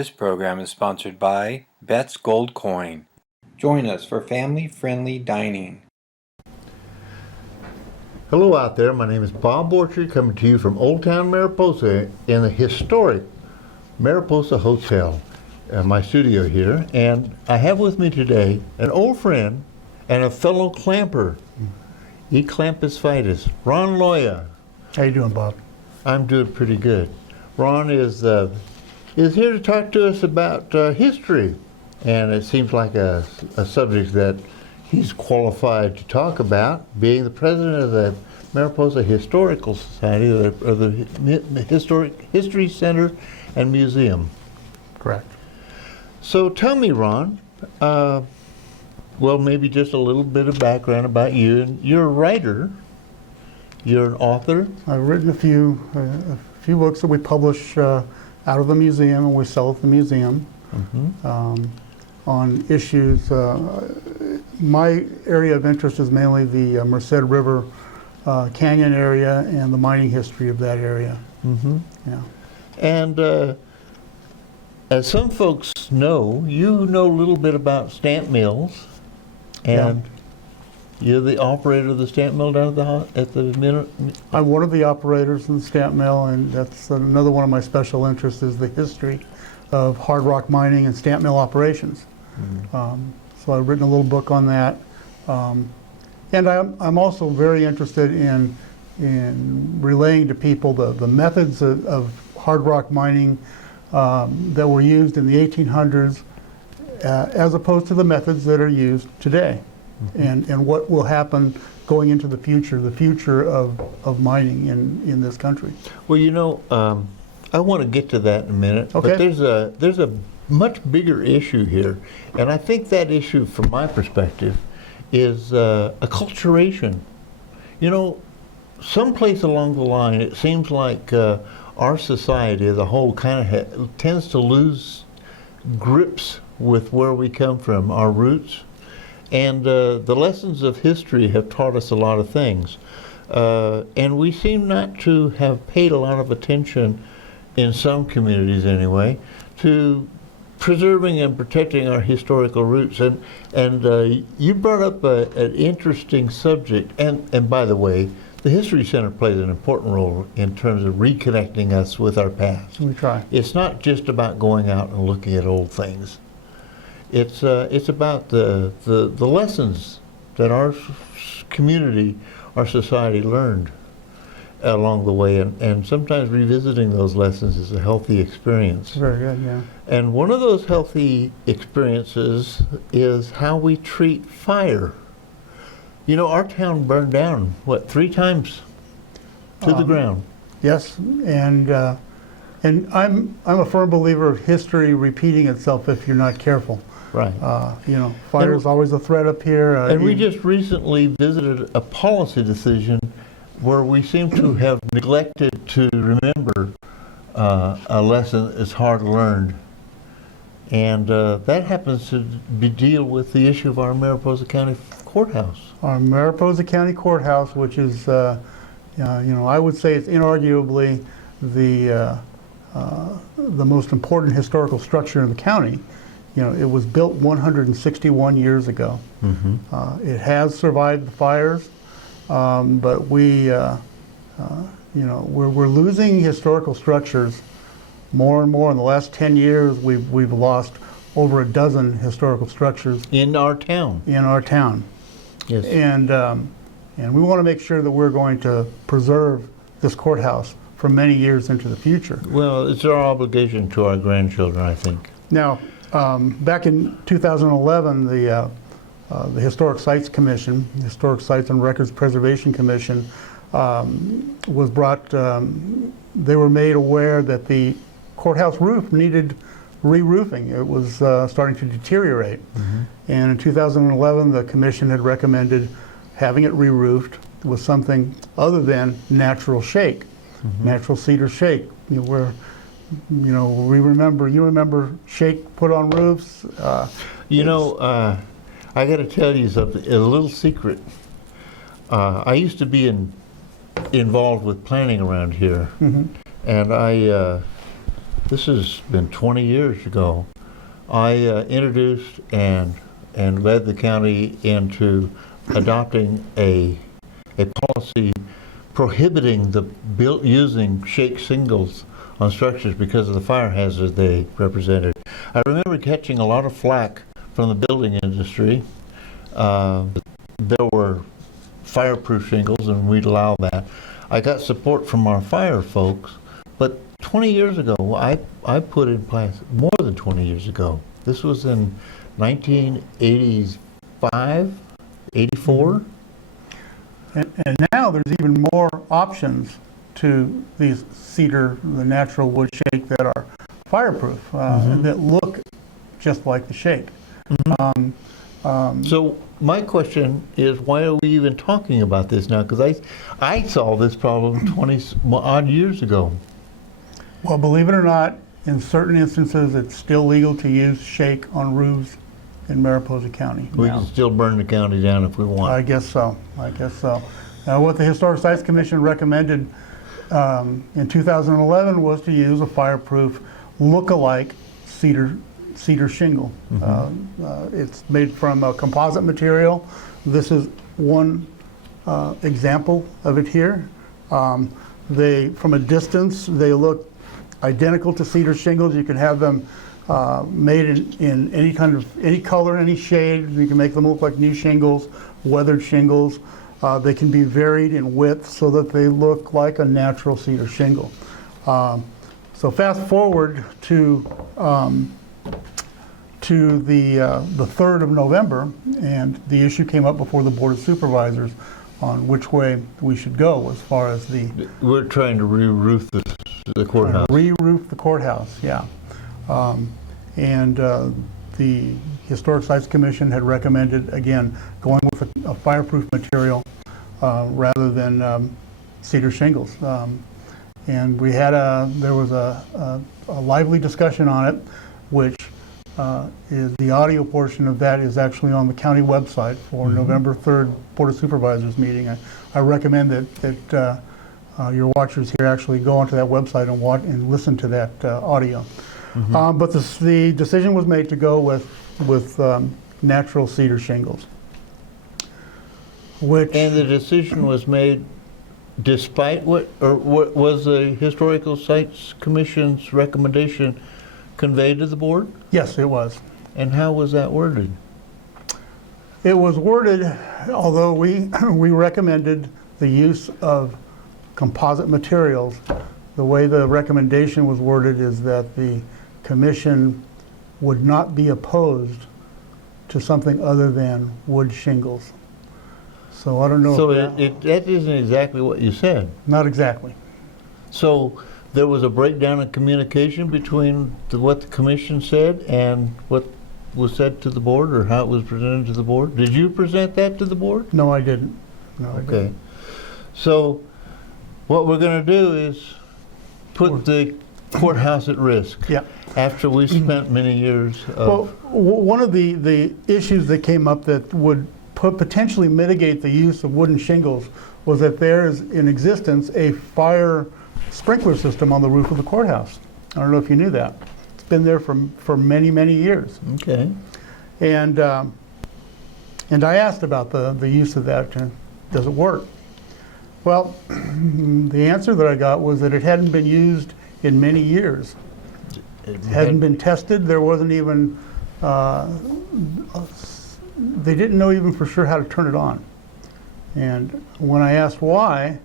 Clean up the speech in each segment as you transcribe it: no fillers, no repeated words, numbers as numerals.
This program is sponsored by Bet's Gold Coin. Join us for family-friendly dining. Hello out there, my name is Bob Borchard, coming to you from Old Town Mariposa in the historic Mariposa Hotel, my studio here. And I have with me today an old friend and a fellow clamper, Eclampus Vitus, Ron Loya. How you doing, Bob? I'm doing pretty good. Ron is here to talk to us about history, and it seems like a subject that he's qualified to talk about, being the president of the Mariposa Historical Society, or the Historic History Center and Museum. Correct. So tell me, Ron, well, maybe just a little bit of background about you. You're a writer. You're an author. I've written a few books that we publish out of the museum, and we sell at the museum. Mm-hmm. On issues. My area of interest is mainly the Merced River Canyon area and the mining history of that area. Mm-hmm. Yeah. And as some folks know, you know a little bit about stamp mills, and you're the operator of the stamp mill down at the I'm one of the operators in the stamp mill, and that's another one of my special interests is the history of hard rock mining and stamp mill operations. Mm-hmm. So I've written a little book on that, and I'm also very interested in relaying to people the methods of hard rock mining that were used in the 1800s as opposed to the methods that are used today. Mm-hmm. and what will happen going into the future of mining in this country. Well, you know, I want to get to that in a minute, okay. But there's a much bigger issue here, and I think that issue, from my perspective, is acculturation. You know, someplace along the line, it seems like our society as a whole kind of tends to lose grips with where we come from, our roots. And the lessons of history have taught us a lot of things. And we seem not to have paid a lot of attention, in some communities anyway, to preserving and protecting our historical roots. And you brought up an interesting subject. And by the way, the History Center plays an important role in terms of reconnecting us with our past. We try. It's not just about going out and looking at old things. It's about the lessons that our community, our society learned along the way, and sometimes revisiting those lessons is a healthy experience. Very good, yeah. And one of those healthy experiences is how we treat fire. You know, our town burned down, 3 times to the ground? Yes, and I'm a firm believer of history repeating itself if you're not careful. Right. You know, fire is always a threat up here. And we just recently visited a policy decision where we seem to have neglected to remember a lesson that's hard learned. And that happens to deal with the issue of our Mariposa County Courthouse. Our Mariposa County Courthouse, which is, you know, I would say it's inarguably the most important historical structure in the county. You know, it was built 161 years ago. Mm-hmm. It has survived the fires, but we, you know, we're losing historical structures more and more. In the last 10 years, we've lost over a dozen historical structures in our town. In our town, yes. And we want to make sure that we're going to preserve this courthouse for many years into the future. Well, it's our obligation to our grandchildren, I think. Now. Back in 2011, the Historic Sites Commission, the Historic Sites and Records Preservation Commission, was brought. They were made aware that the courthouse roof needed re-roofing. It was starting to deteriorate, mm-hmm. And in 2011, the commission had recommended having it re-roofed with something other than natural shake, mm-hmm. natural cedar shake. You know, you remember shake put on roofs? You know, I got to tell you something, a little secret. I used to be involved with planning around here, mm-hmm. and this has been 20 years ago, I introduced and led the county into adopting a policy prohibiting the using shake shingles on structures because of the fire hazard they represented. I remember catching a lot of flack from the building industry. There were fireproof shingles and we'd allow that. I got support from our fire folks, but 20 years ago, I put in place, more than 20 years ago, this was in 1985, 84. And now there's even more options to these cedar, the natural wood shake that are fireproof, that look just like the shake. So my question is, why are we even talking about this now? Because I saw this problem 20 odd years ago. Well, believe it or not, in certain instances, it's still legal to use shake on roofs in Mariposa County. We can still burn the county down if we want. I guess so. What the Historic Sites Commission recommended in 2011 was to use a fireproof look-alike cedar shingle. It's made from a composite material. This is one example of it here. From a distance, they look identical to cedar shingles. You can have them made in any color, any shade. You can make them look like new shingles, weathered shingles. They can be varied in width so that they look like a natural cedar shingle. So fast forward to the 3rd of November, and the issue came up before the Board of Supervisors on which way we should go as far as the... We're trying to re-roof the courthouse. Re-roof the courthouse, yeah. The Historic Sites Commission had recommended, again, going with a fireproof material rather than cedar shingles. And there was a lively discussion on it, which is the audio portion of that is actually on the county website for November 3rd Board of Supervisors meeting. I recommend that your watchers here actually go onto that website and watch and listen to that audio. But the decision was made to go with natural cedar shingles. And the decision was made despite what was the Historical Sites Commission's recommendation conveyed to the board? Yes, it was. And how was that worded? It was worded, although we recommended the use of composite materials, the way the recommendation was worded is that the commission would not be opposed to something other than wood shingles. So I don't know. So that isn't exactly what you said. Not exactly. So there was a breakdown in communication between what the commission said and what was said to the board, or how it was presented to the board? Did you present that to the board? No, I didn't. No, I didn't. So what we're going to do is put the courthouse at risk. Yeah. After we spent many years of... Well, one of the issues that came up that would potentially mitigate the use of wooden shingles was that there is in existence a fire sprinkler system on the roof of the courthouse. I don't know if you knew that. It's been there for many, many years. Okay. And I asked about the use of that. Does it work? Well, the answer that I got was that it hadn't been used in many years. It hadn't been tested. There wasn't even, they didn't know even for sure how to turn it on. And when I asked why,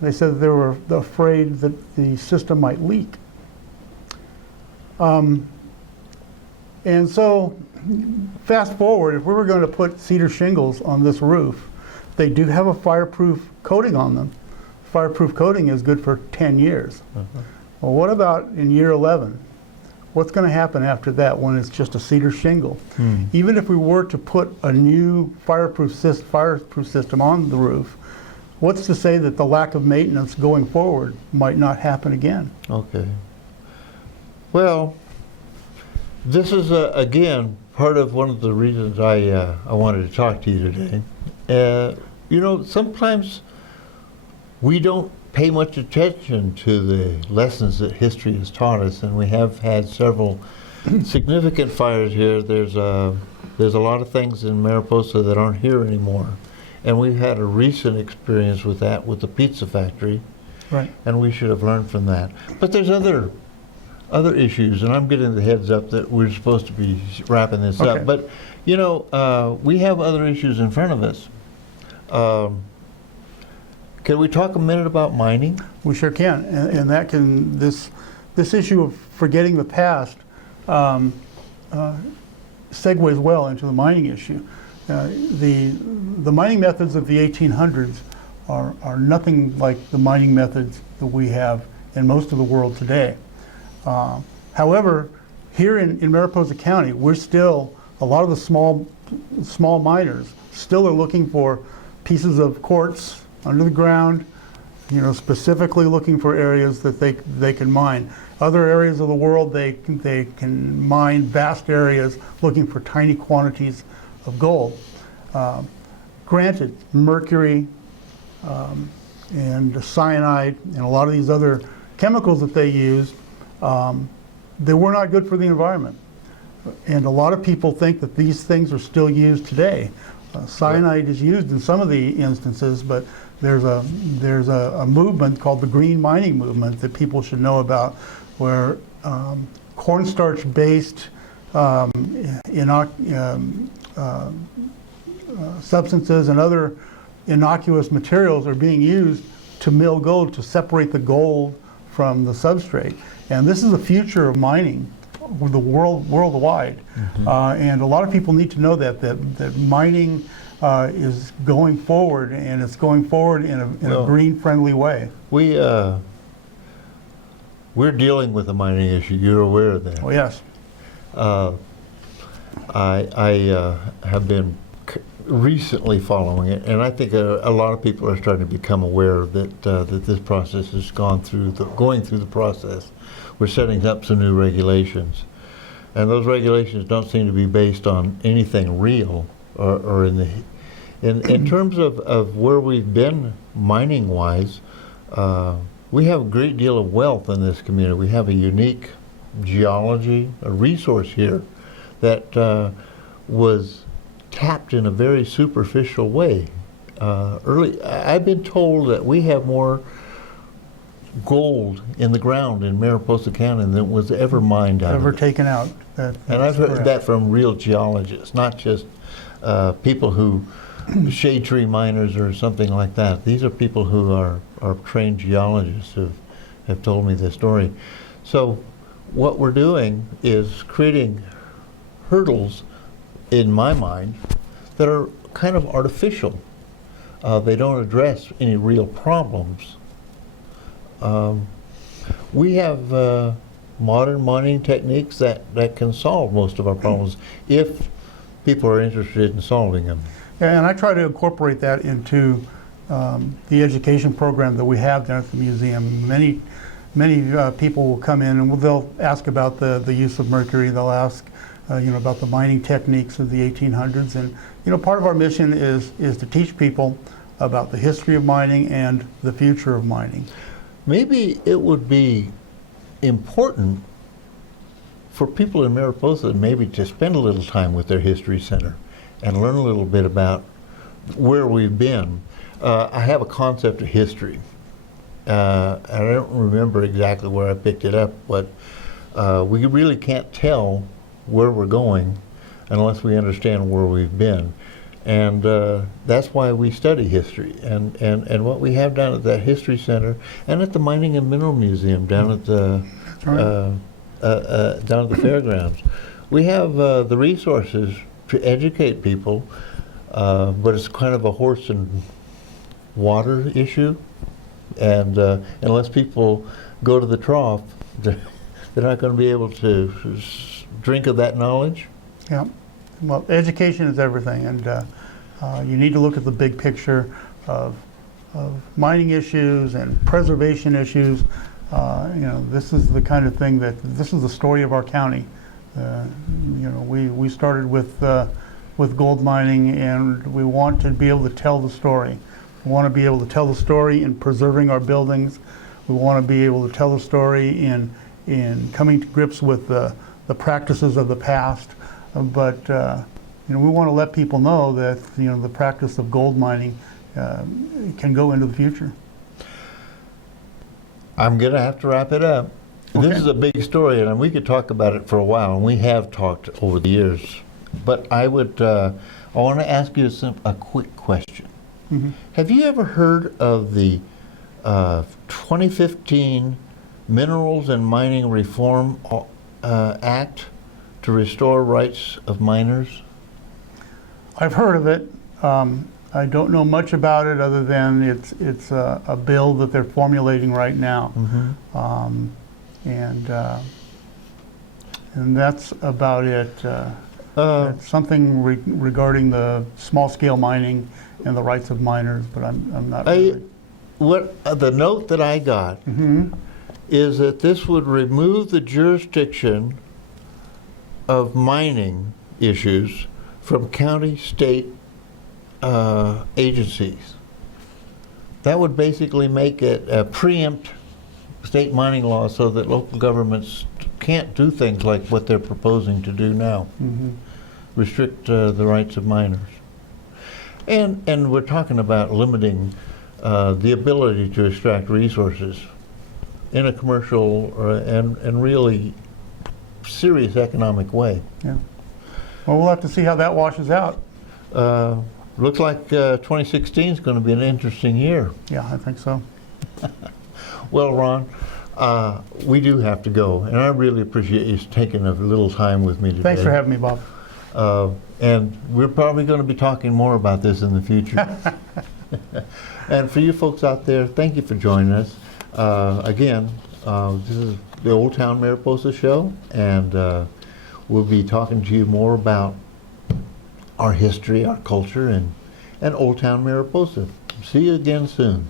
they said they were afraid that the system might leak. And so, fast forward, if we were going to put cedar shingles on this roof, they do have a fireproof coating on them. Fireproof coating is good for 10 years. Well, what about in year 11? What's going to happen after that when it's just a cedar shingle? Even if we were to put a new fireproof system on the roof, what's to say that the lack of maintenance going forward might not happen again? Okay. Well, this is, again, part of one of the reasons I wanted to talk to you today. You know, sometimes we don't pay much attention to the lessons that history has taught us, and we have had several significant fires here. There's a lot of things in Mariposa that aren't here anymore, and we've had a recent experience with that with the pizza factory, Right. and we should have learned from that. But there's other issues, and I'm getting the heads up that we're supposed to be wrapping this Okay. up. But you know, we have other issues in front of us. Can we talk a minute about mining? We sure can, and that can, this issue of forgetting the past segues well into the mining issue. The mining methods of the 1800s are nothing like the mining methods that we have in most of the world today. However, here in Mariposa County, we're still, a lot of the small miners still are looking for pieces of quartz under the ground, you know, specifically looking for areas that they can mine. Other areas of the world, they can mine vast areas looking for tiny quantities of gold. Granted, mercury and cyanide and a lot of these other chemicals that they used, they were not good for the environment. And a lot of people think that these things are still used today. Cyanide is used in some of the instances, but there's a movement called the green mining movement that people should know about, where cornstarch-based substances and other innocuous materials are being used to mill gold, to separate the gold from the substrate. And this is the future of mining the worldwide. Mm-hmm. And a lot of people need to know that mining is going forward, and it's going forward in a green-friendly way. We're dealing with a mining issue. You're aware of that? Oh, yes. I have been recently following it, and I think a lot of people are starting to become aware that this process is going through the process. We're setting up some new regulations, and those regulations don't seem to be based on anything real or in terms of where we've been mining wise. We have a great deal of wealth in this community. We have a unique geology, a resource here that was tapped in a very superficial way. I've been told that we have more gold in the ground in Mariposa County than was ever mined out. Ever taken out. And I've heard that from real geologists, not just people who shade tree miners or something like that. These are people who are trained geologists who have told me this story. So what we're doing is creating hurdles, in my mind, that are kind of artificial. They don't address any real problems. We have modern mining techniques that can solve most of our problems if people are interested in solving them. And I try to incorporate that into the education program that we have down at the museum. Many people will come in and they'll ask about the use of mercury. They'll ask about the mining techniques of the 1800s. And part of our mission is to teach people about the history of mining and the future of mining. Maybe it would be important for people in Mariposa maybe to spend a little time with their history center and learn a little bit about where we've been. I have a concept of history. I don't remember exactly where I picked it up, but we really can't tell where we're going unless we understand where we've been. And that's why we study history. And what we have down at that history center and at the Mining and Mineral Museum down at the fairgrounds, we have the resources to educate people, but it's kind of a horse and water issue. And unless people go to the trough, they're not going to be able to drink of that knowledge. Yeah. Well, education is everything, and you need to look at the big picture of mining issues and preservation issues. This is the kind of thing this is the story of our county. We started with gold mining, and we want to be able to tell the story We want to be able to tell the story in preserving our buildings. We want to be able to tell the story in coming to grips with the practices of the past. But we want to let people know that the practice of gold mining can go into the future. I'm going to have to wrap it up. Okay. This is a big story, and we could talk about it for a while, and we have talked over the years. But I want to ask you a quick question. Mm-hmm. Have you ever heard of the 2015 Minerals and Mining Reform Act to restore rights of miners? I've heard of it. I don't know much about it other than it's a bill that they're formulating right now. Mm-hmm. And that's about it. It's something regarding the small-scale mining and the rights of miners, but I'm not really. The note that I got Mm-hmm. is that this would remove the jurisdiction of mining issues from county, state agencies. That would basically make it preempt state mining laws so that local governments can't do things like what they're proposing to do now. Mm-hmm. Restrict the rights of miners. And we're talking about limiting the ability to extract resources in a commercial and really serious economic way. Yeah. Well, we'll have to see how that washes out. Looks like 2016 is going to be an interesting year. Yeah, I think so. Well, Ron, we do have to go, and I really appreciate you taking a little time with me today. Thanks for having me, Bob. And we're probably going to be talking more about this in the future. And for you folks out there, thank you for joining us. Again, this is the Old Town Mariposa Show, and we'll be talking to you more about our history, our culture, and Old Town Mariposa. See you again soon.